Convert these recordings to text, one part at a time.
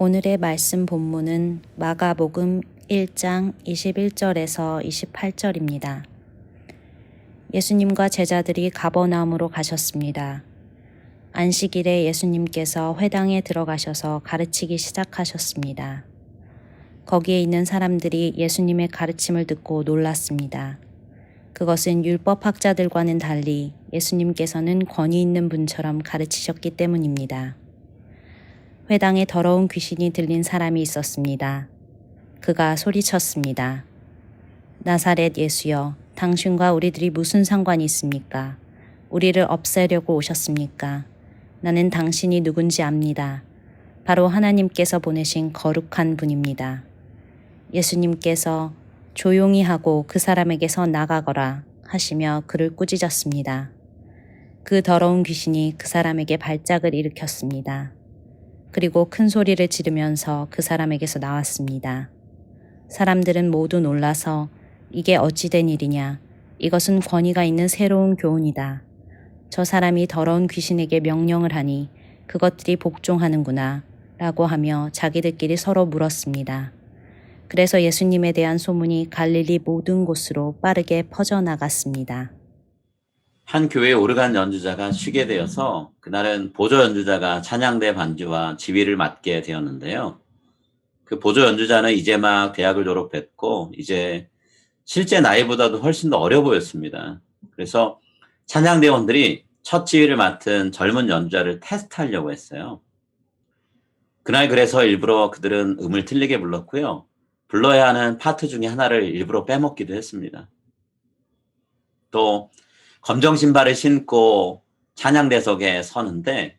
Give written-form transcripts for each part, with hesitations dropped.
오늘의 말씀 본문은 마가복음 1장 21절에서 28절입니다. 예수님과 제자들이 가버나움으로 가셨습니다. 안식일에 예수님께서 회당에 들어가셔서 가르치기 시작하셨습니다. 거기에 있는 사람들이 예수님의 가르침을 듣고 놀랐습니다. 그것은 율법학자들과는 달리 예수님께서는 권위 있는 분처럼 가르치셨기 때문입니다. 회당에 더러운 귀신이 들린 사람이 있었습니다. 그가 소리쳤습니다. 나사렛 예수여, 당신과 우리들이 무슨 상관이 있습니까? 우리를 없애려고 오셨습니까? 나는 당신이 누군지 압니다. 바로 하나님께서 보내신 거룩한 분입니다. 예수님께서 조용히 하고 그 사람에게서 나가거라 하시며 그를 꾸짖었습니다. 그 더러운 귀신이 그 사람에게 발작을 일으켰습니다. 그리고 큰 소리를 지르면서 그 사람에게서 나왔습니다. 사람들은 모두 놀라서 이게 어찌된 일이냐? 이것은 권위가 있는 새로운 교훈이다. 저 사람이 더러운 귀신에게 명령을 하니 그것들이 복종하는구나 라고 하며 자기들끼리 서로 물었습니다. 그래서 예수님에 대한 소문이 갈릴리 모든 곳으로 빠르게 퍼져나갔습니다. 한 교회 오르간 연주자가 쉬게 되어서 그날은 보조 연주자가 찬양대 반주와 지휘를 맡게 되었는데요. 그 보조 연주자는 이제 막 대학을 졸업했고 이제 실제 나이보다도 훨씬 더 어려 보였습니다. 그래서 찬양대원들이 첫 지휘를 맡은 젊은 연주자를 테스트하려고 했어요. 그날 그래서 일부러 그들은 음을 틀리게 불렀고요. 불러야 하는 파트 중에 하나를 일부러 빼먹기도 했습니다. 또 검정 신발을 신고 찬양대석에 서는데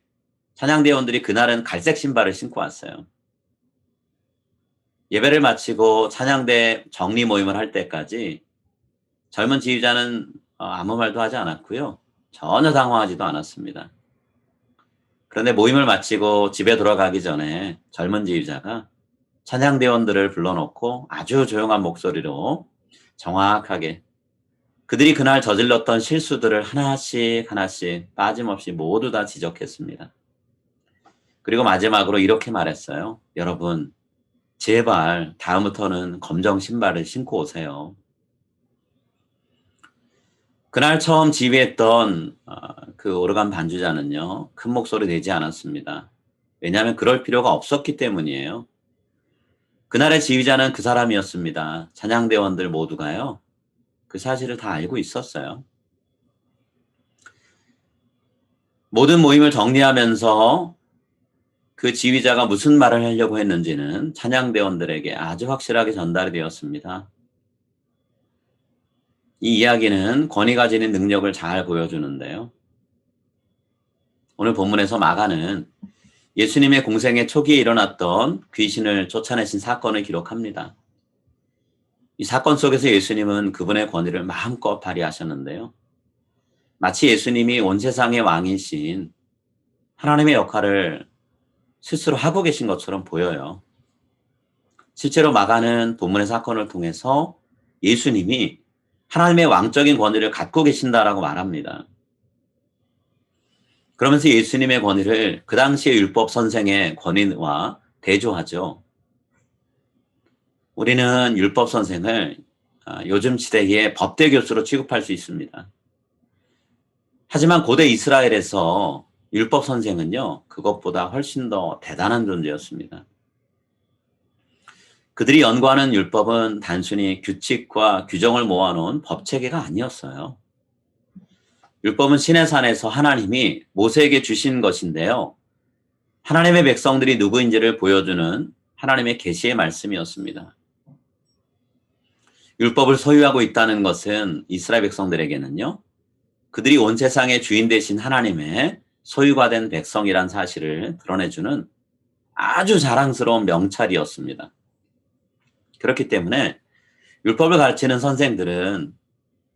찬양대원들이 그날은 갈색 신발을 신고 왔어요. 예배를 마치고 찬양대 정리 모임을 할 때까지 젊은 지휘자는 아무 말도 하지 않았고요. 전혀 당황하지도 않았습니다. 그런데 모임을 마치고 집에 돌아가기 전에 젊은 지휘자가 찬양대원들을 불러놓고 아주 조용한 목소리로 정확하게 그들이 그날 저질렀던 실수들을 하나씩 빠짐없이 모두 다 지적했습니다. 그리고 마지막으로 이렇게 말했어요. 여러분, 제발 다음부터는 검정 신발을 신고 오세요. 그날 처음 지휘했던 그 오르간 반주자는요. 큰 목소리 내지 않았습니다. 왜냐하면 그럴 필요가 없었기 때문이에요. 그날의 지휘자는 그 사람이었습니다. 찬양대원들 모두가요. 그 사실을 다 알고 있었어요. 모든 모임을 정리하면서 그 지휘자가 무슨 말을 하려고 했는지는 찬양대원들에게 아주 확실하게 전달이 되었습니다. 이 이야기는 권위가 지닌 능력을 잘 보여주는데요. 오늘 본문에서 마가는 예수님의 공생의 초기에 일어났던 귀신을 쫓아내신 사건을 기록합니다. 이 사건 속에서 예수님은 그분의 권위를 마음껏 발휘하셨는데요. 마치 예수님이 온 세상의 왕이신 하나님의 역할을 스스로 하고 계신 것처럼 보여요. 실제로 마가는 본문의 사건을 통해서 예수님이 하나님의 왕적인 권위를 갖고 계신다라고 말합니다. 그러면서 예수님의 권위를 그 당시의 율법 선생의 권위와 대조하죠. 우리는 율법 선생을 요즘 시대의 법대 교수로 취급할 수 있습니다. 하지만 고대 이스라엘에서 율법 선생은요, 그것보다 훨씬 더 대단한 존재였습니다. 그들이 연구하는 율법은 단순히 규칙과 규정을 모아놓은 법체계가 아니었어요. 율법은 시내산에서 하나님이 모세에게 주신 것인데요. 하나님의 백성들이 누구인지를 보여주는 하나님의 계시의 말씀이었습니다. 율법을 소유하고 있다는 것은 이스라엘 백성들에게는요. 그들이 온 세상의 주인 되신 하나님의 소유가 된 백성이란 사실을 드러내주는 아주 자랑스러운 명찰이었습니다. 그렇기 때문에 율법을 가르치는 선생들은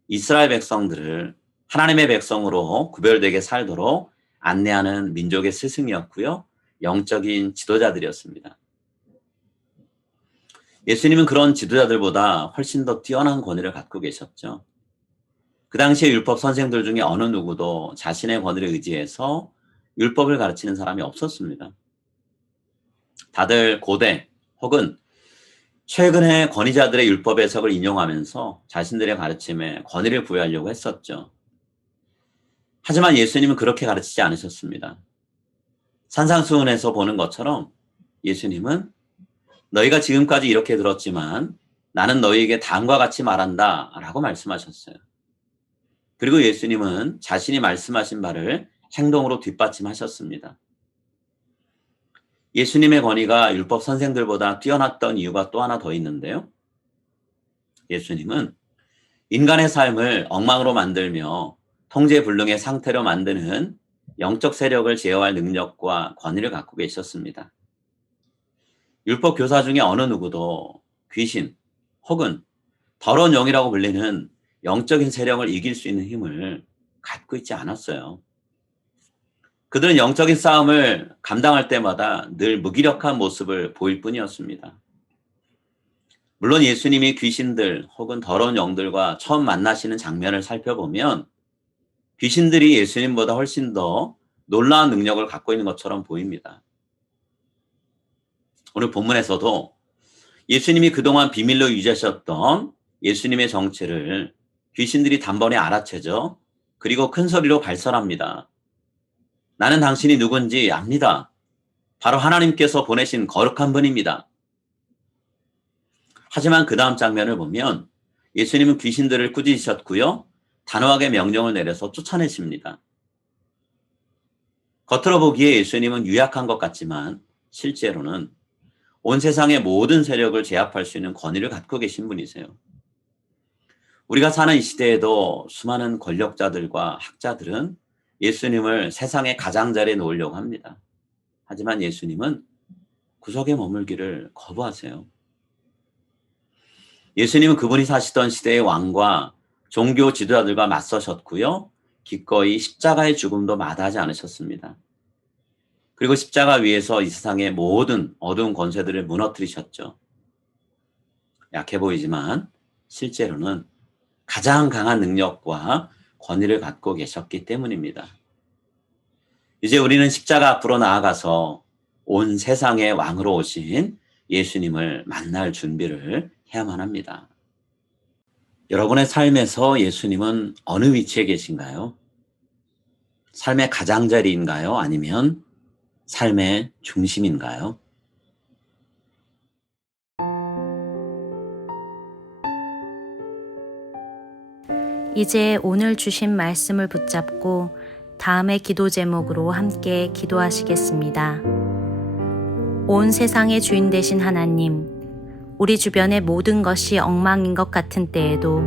이스라엘 백성들을 하나님의 백성으로 구별되게 살도록 안내하는 민족의 스승이었고요. 영적인 지도자들이었습니다. 예수님은 그런 지도자들보다 훨씬 더 뛰어난 권위를 갖고 계셨죠. 그 당시에 율법 선생들 중에 어느 누구도 자신의 권위를 의지해서 율법을 가르치는 사람이 없었습니다. 다들 고대 혹은 최근의 권위자들의 율법 해석을 인용하면서 자신들의 가르침에 권위를 부여하려고 했었죠. 하지만 예수님은 그렇게 가르치지 않으셨습니다. 산상수훈에서 보는 것처럼 예수님은 너희가 지금까지 이렇게 들었지만 나는 너희에게 다음과 같이 말한다 라고 말씀하셨어요. 그리고 예수님은 자신이 말씀하신 바를 행동으로 뒷받침하셨습니다. 예수님의 권위가 율법 선생들보다 뛰어났던 이유가 또 하나 더 있는데요. 예수님은 인간의 삶을 엉망으로 만들며 통제불능의 상태로 만드는 영적 세력을 제어할 능력과 권위를 갖고 계셨습니다. 율법 교사 중에 어느 누구도 귀신 혹은 더러운 영이라고 불리는 영적인 세력을 이길 수 있는 힘을 갖고 있지 않았어요. 그들은 영적인 싸움을 감당할 때마다 늘 무기력한 모습을 보일 뿐이었습니다. 물론 예수님이 귀신들 혹은 더러운 영들과 처음 만나시는 장면을 살펴보면 귀신들이 예수님보다 훨씬 더 놀라운 능력을 갖고 있는 것처럼 보입니다. 오늘 본문에서도 예수님이 그동안 비밀로 유지하셨던 예수님의 정체를 귀신들이 단번에 알아채죠. 그리고 큰 소리로 발설합니다. 나는 당신이 누군지 압니다. 바로 하나님께서 보내신 거룩한 분입니다. 하지만 그 다음 장면을 보면 예수님은 귀신들을 꾸짖으셨고요. 단호하게 명령을 내려서 쫓아내십니다. 겉으로 보기에 예수님은 유약한 것 같지만 실제로는 온 세상의 모든 세력을 제압할 수 있는 권위를 갖고 계신 분이세요. 우리가 사는 이 시대에도 수많은 권력자들과 학자들은 예수님을 세상의 가장자리에 놓으려고 합니다. 하지만 예수님은 구석에 머물기를 거부하세요. 예수님은 그분이 사시던 시대의 왕과 종교 지도자들과 맞서셨고요. 기꺼이 십자가의 죽음도 마다하지 않으셨습니다. 그리고 십자가 위에서 이 세상의 모든 어두운 권세들을 무너뜨리셨죠. 약해 보이지만 실제로는 가장 강한 능력과 권위를 갖고 계셨기 때문입니다. 이제 우리는 십자가 앞으로 나아가서 온 세상의 왕으로 오신 예수님을 만날 준비를 해야만 합니다. 여러분의 삶에서 예수님은 어느 위치에 계신가요? 삶의 가장자리인가요? 아니면 삶의 중심인가요? 이제 오늘 주신 말씀을 붙잡고 다음의 기도 제목으로 함께 기도하시겠습니다. 온 세상의 주인 되신 하나님, 우리 주변의 모든 것이 엉망인 것 같은 때에도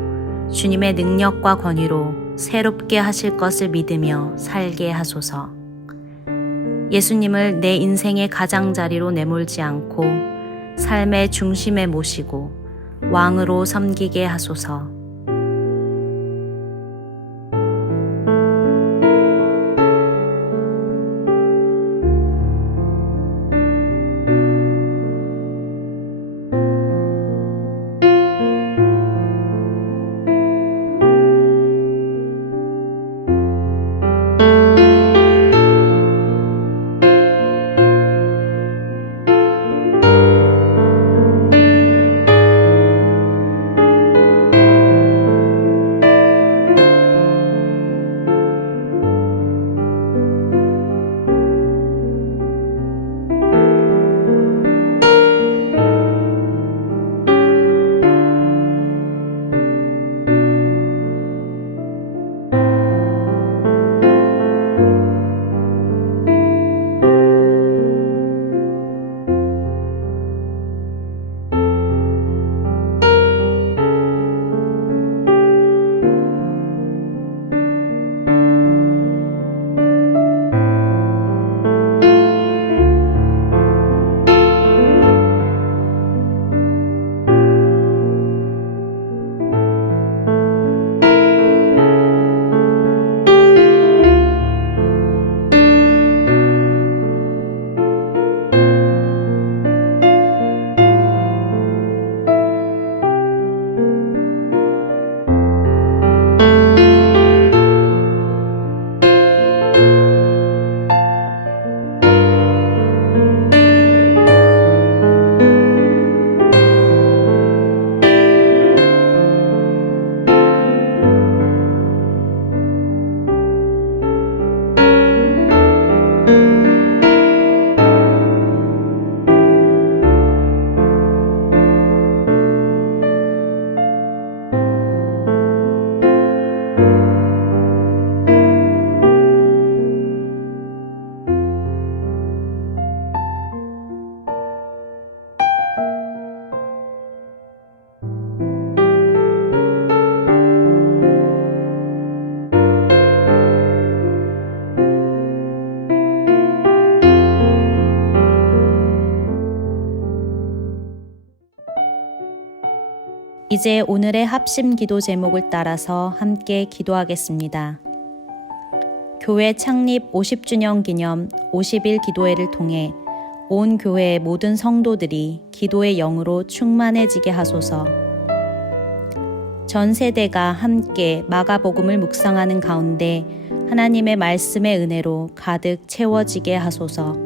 주님의 능력과 권위로 새롭게 하실 것을 믿으며 살게 하소서. 예수님을 내 인생의 가장자리로 내몰지 않고 삶의 중심에 모시고 왕으로 섬기게 하소서. 이제 오늘의 합심 기도 제목을 따라서 함께 기도하겠습니다. 교회 창립 50주년 기념 50일 기도회를 통해 온 교회의 모든 성도들이 기도의 영으로 충만해지게 하소서. 전 세대가 함께 마가복음을 묵상하는 가운데 하나님의 말씀의 은혜로 가득 채워지게 하소서.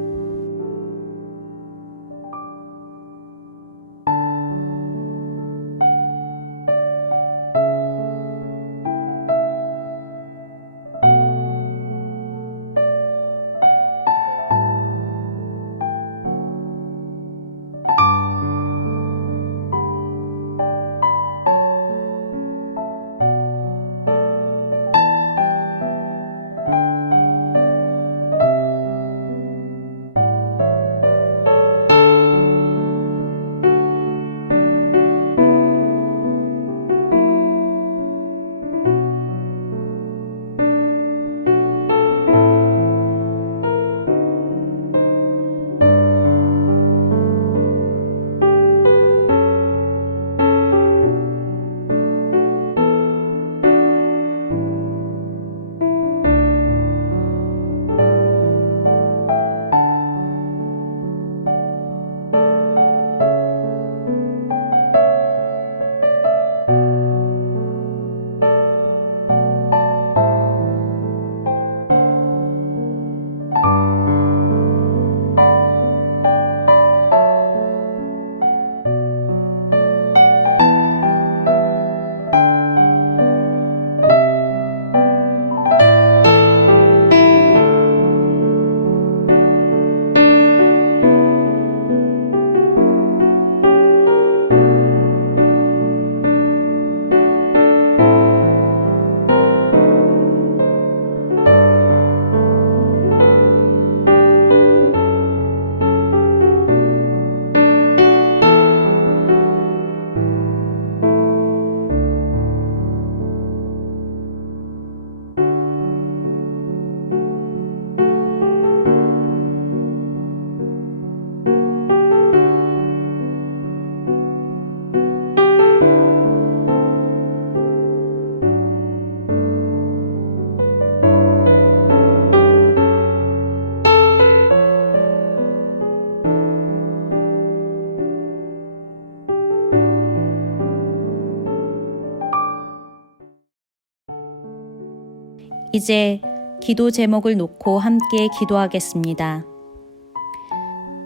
이제 기도 제목을 놓고 함께 기도하겠습니다.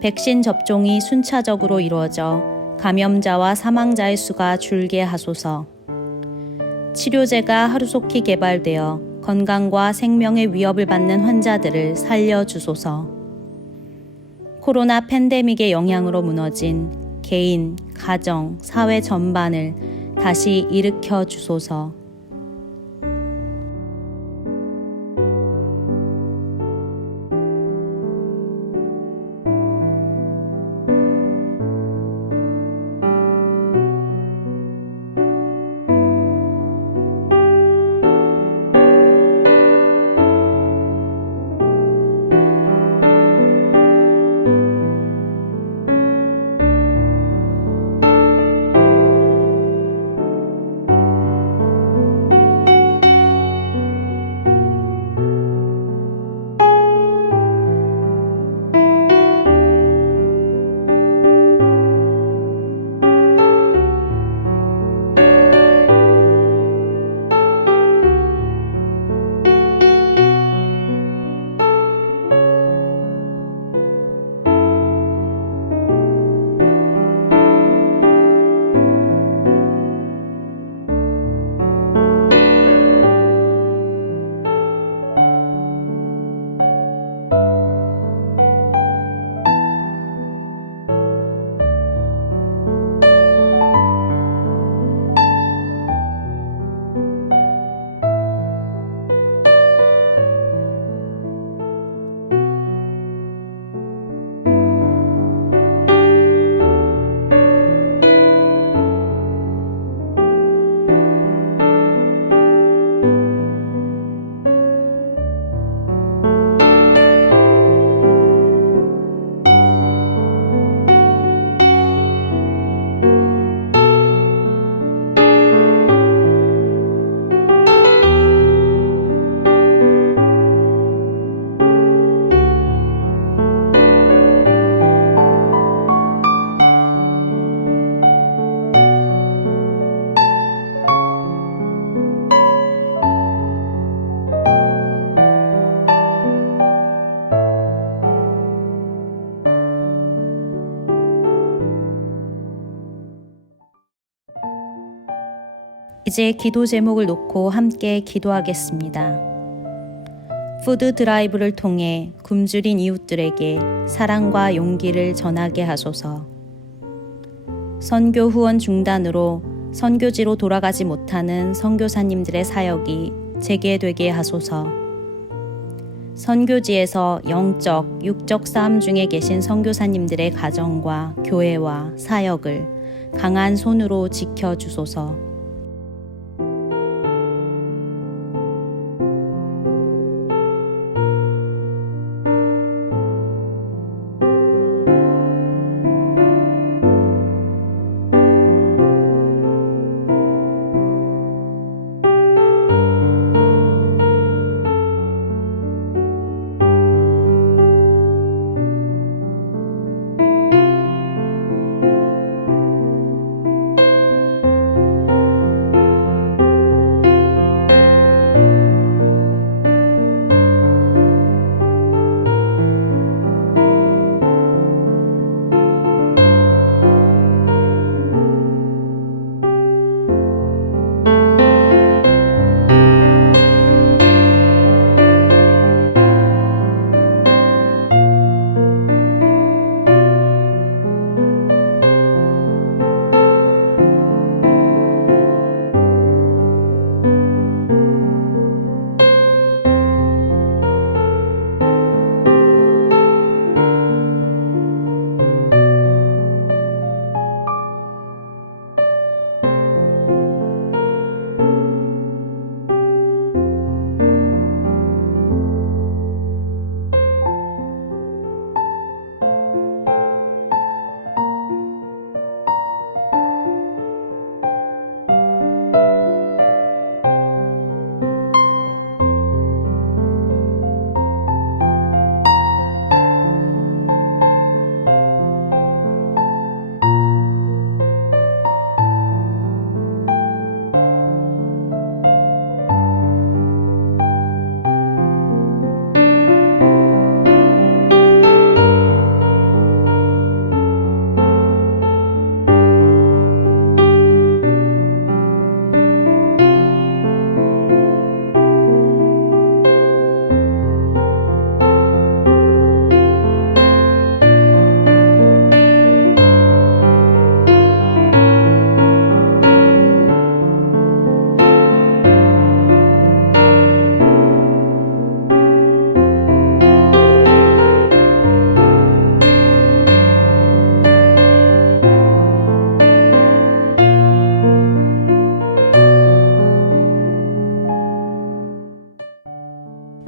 백신 접종이 순차적으로 이루어져 감염자와 사망자의 수가 줄게 하소서. 치료제가 하루속히 개발되어 건강과 생명의 위협을 받는 환자들을 살려주소서. 코로나 팬데믹의 영향으로 무너진 개인, 가정, 사회 전반을 다시 일으켜 주소서. 이제 기도 제목을 놓고 함께 기도하겠습니다. 푸드 드라이브를 통해 굶주린 이웃들에게 사랑과 용기를 전하게 하소서. 선교 후원 중단으로 선교지로 돌아가지 못하는 선교사님들의 사역이 재개되게 하소서. 선교지에서 영적, 육적 싸움 중에 계신 선교사님들의 가정과 교회와 사역을 강한 손으로 지켜주소서.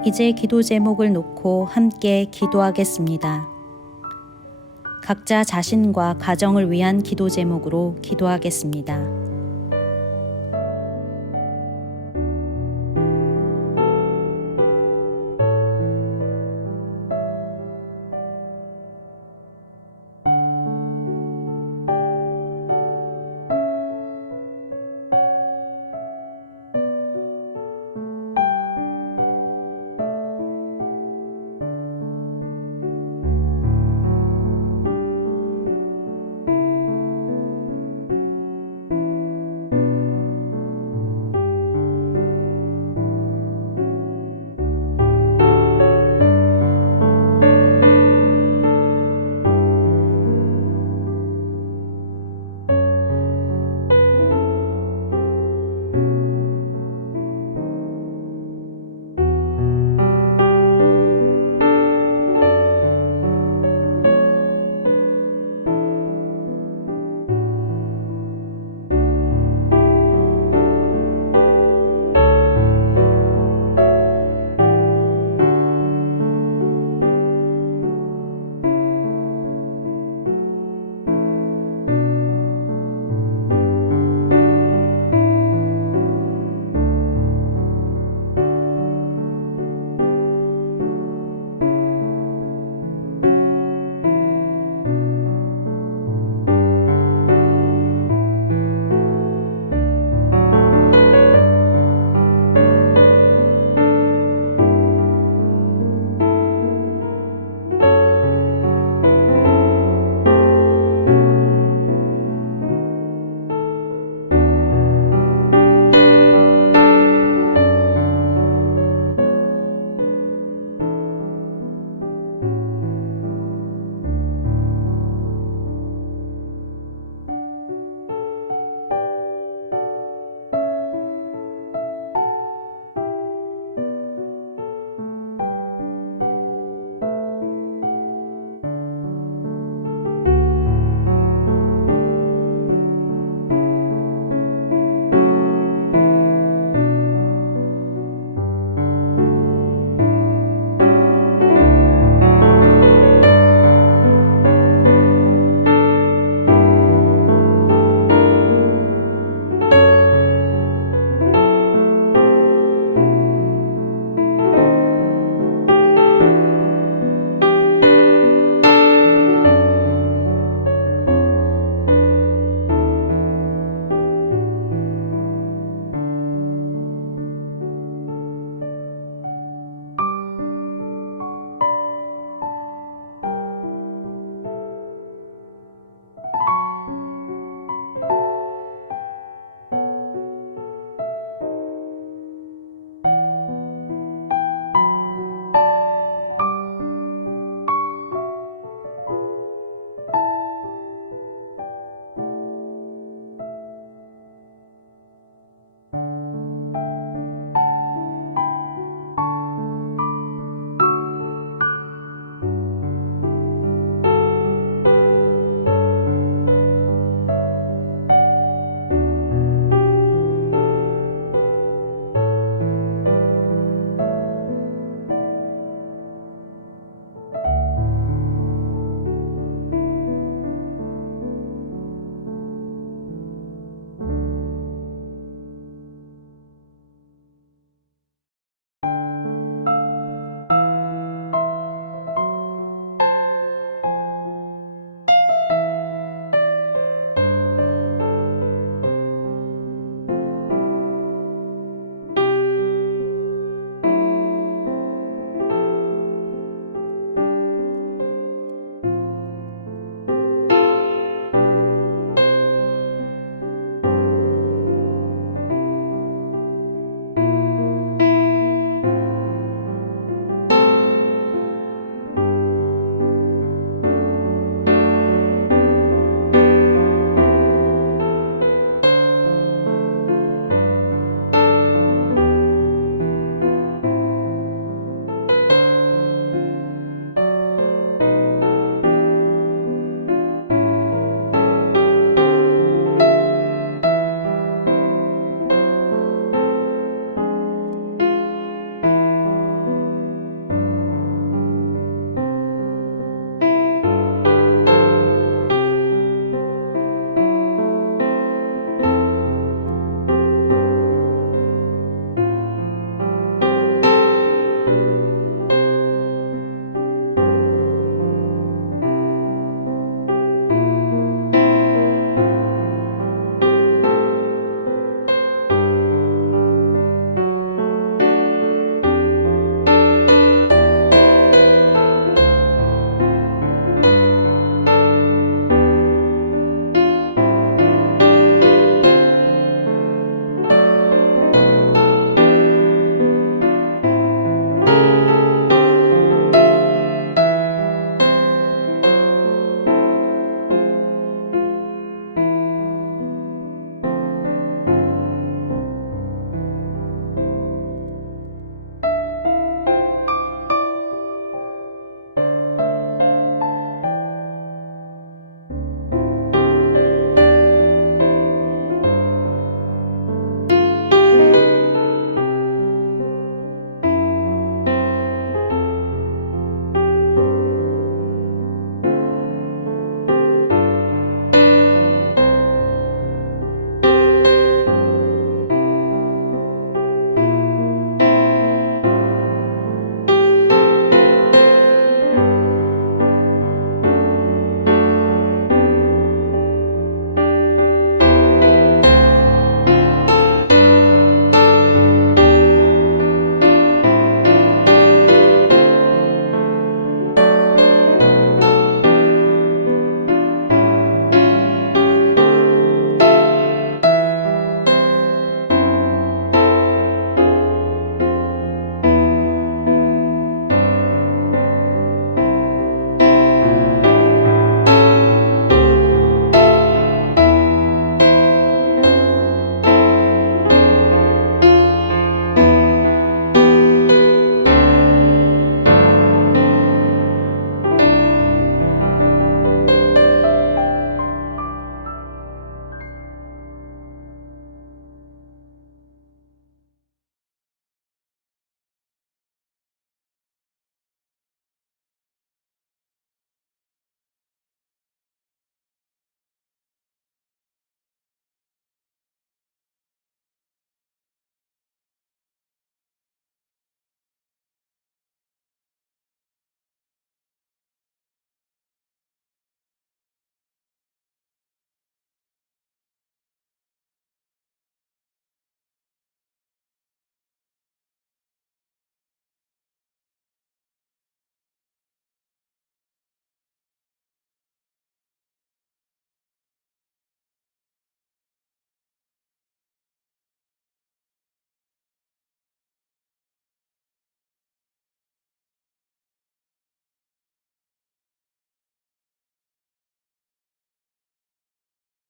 이제 기도 제목을 놓고 함께 기도하겠습니다. 각자 자신과 가정을 위한 기도 제목으로 기도하겠습니다.